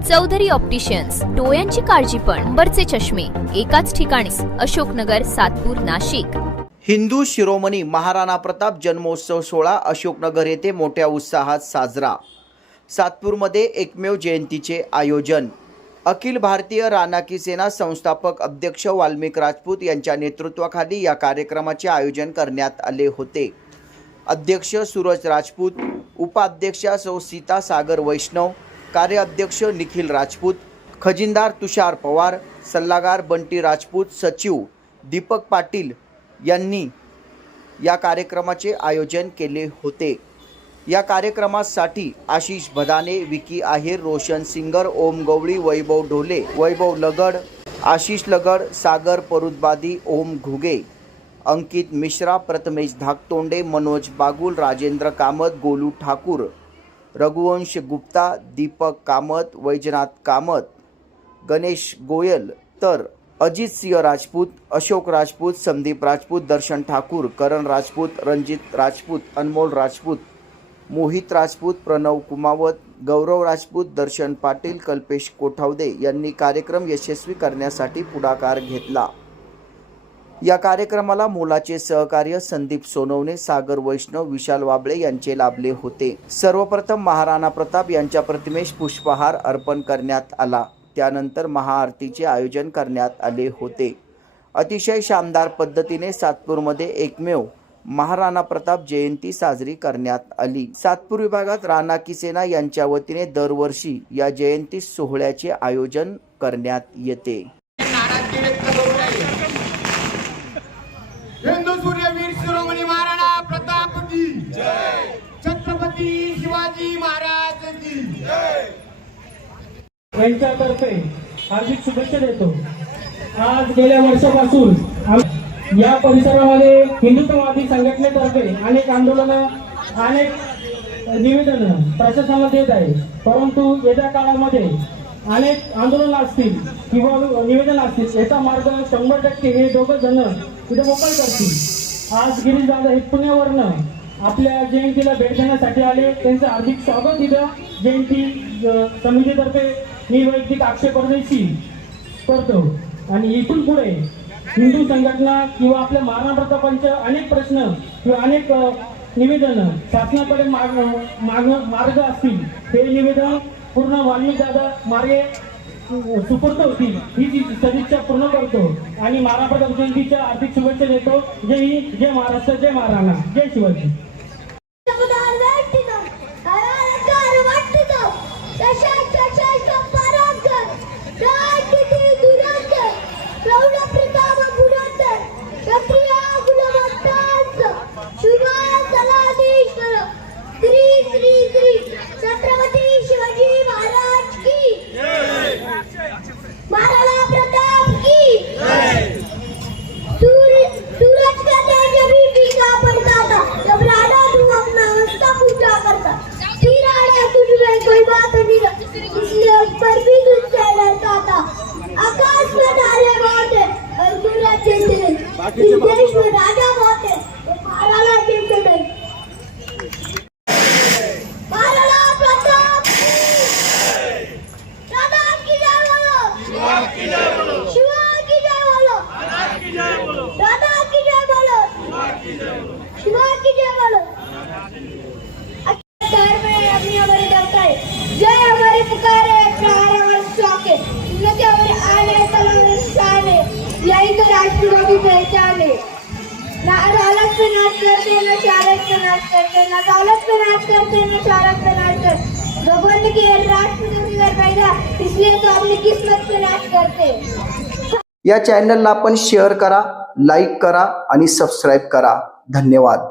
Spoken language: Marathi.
चौधरी ऑप्टिशियन्स, डोळ्यांची काळजी पण बरचे चष्मे एकाच ठिकाणी, अशोकनगर, सातपूर, नाशिक। हिंदू शिरोमणी महाराणा प्रताप जन्मोत्सव सोहळा अशोकनगर येथे मोठ्या उत्साहात साजरा। सातपूरमध्ये एकमेव जयंतीचे आयोजन। अखिल भारतीय रानाकी सेना संस्थापक अध्यक्ष वाल्मिक राजपूत यांच्या नेतृत्वाखाली या कार्यक्रमाचे आयोजन करण्यात आले होते। अध्यक्ष सूरज राजपूत, उपाध्यक्षा सौ सीता सागर वैष्णव, कार्याध्यक्ष निखिल राजपूत, खजिनदार तुषार पवार, सल्लागार बंटी राजपूत, सचिव दीपक पाटील यांनी या कार्यक्रमाचे आयोजन केले होते। या कार्यक्रमासाठी आशिष भदाने, विकी आहेर, रोशन सिंगर, ओम गवळी, वैभव ढोले, वैभव लगड, आशिष लगड, सागर परुदबादी, ओम घुगे, अंकित मिश्रा, प्रथमेश धाकतोंडे, मनोज बागुल, राजेंद्र कामत, गोलू ठाकूर, रघुवंश गुप्ता, दीपक कामत, वैजनाथ कामत, गणेश गोयल तर अजित सिंह राजपूत, अशोक राजपूत, संदीप राजपूत, दर्शन ठाकूर, करण राजपूत, रंजित राजपूत, अनमोल राजपूत, मोहित राजपूत, प्रणव कुमावत, गौरव राजपूत, दर्शन पाटील, कल्पेश कोठावदे यांनी कार्यक्रम यशस्वी करण्यासाठी पुढाकार घेतला। या कार्यक्रमाला मोलाचे सहकार्य संदीप सोनवणे, सागर वैष्णव, विशाल वाबळे यांचे लाभले होते। सर्वप्रथम महाराणा प्रताप यांच्या प्रतिमेस पुष्पहार अर्पण करण्यात आला। त्यानंतर महाआरतीचे आयोजन करण्यात आले होते। अतिशय शानदार पद्धतीने सातपूरमध्ये एकमेव महाराणा प्रताप जयंती साजरी करण्यात आली। सातपूर विभागात रानाकी सेना यांच्या वतीने दरवर्षी या जयंती सोहळ्याचे आयोजन करण्यात येते। हिंदू सूर्यवीर शिरोमणी महाराणा प्रताप की जय, छत्रपती शिवाजी महाराज की जय। यांच्यातर्फे हार्दिक शुभेच्छा देतो। आज गेल्या वर्षापासून या परिसरामध्ये हिंदुत्ववादी संघटनेतर्फे अनेक आंदोलनं, अनेक निवेदनं प्रशासनाला देत आहे, परंतु येत्या काळामध्ये अनेक आंदोलन असतील किंवा निवेदन असतील, याचा मार्ग 100% हे दोघं जण इथे मोकळ करतील। आज गिरीश दादा हे पुण्यावरनं आपल्या जयंतीला भेट देण्यासाठी आले, त्यांचं हार्दिक स्वागत इथं जयंती समितीतर्फे मी वैयक्तिक आक्षेपार्हशी करतो। आणि इथून पुढे हिंदू संघटना किंवा आपल्या महाराणा प्रतापांचे अनेक प्रश्न किंवा अनेक निवेदन शासनाकडे मार्ग असतील, हे निवेदन पूर्ण वाल्मिक दादा मार्गे सुपूर्द होतील ही सदिच्छा पूर्ण करतो आणि महाराणा प्रताप जयंतीच्या हार्दिक शुभेच्छा देतो। जय हिंद, जय महाराष्ट्र, जय महाराणा, जय शिवाजी। देश में राजा बहुत है, महाराणा के नहीं। महाराणा प्रताप राणा की जय बोलो, शिवा की जय बोलो, शिवा की जय बोलो, राणा की जय बोलो, राणा की जय बोलो, शिवा की जय बोलो, शिवा की जय बोलो। अख्तर में अभी हमारे देवता है, जय हमारी पुकार है, प्रहार हमारे शौक है, उन्नति हमारे आने तलाने शान है, यही तो राष्ट्र की पहचान है। ना अदालत पे नाच करते, ना शरारत पे नाच करते, ना दौलत पे नाच करते, ना शरारत पे नाच करते। भगवान की राष्ट्र को पैदा, इसलिए तो अपनी किस्मत पे नाच करते। या चॅनलला आपण शेअर करा, लाईक करा आणि सबस्क्राइब करा। धन्यवाद।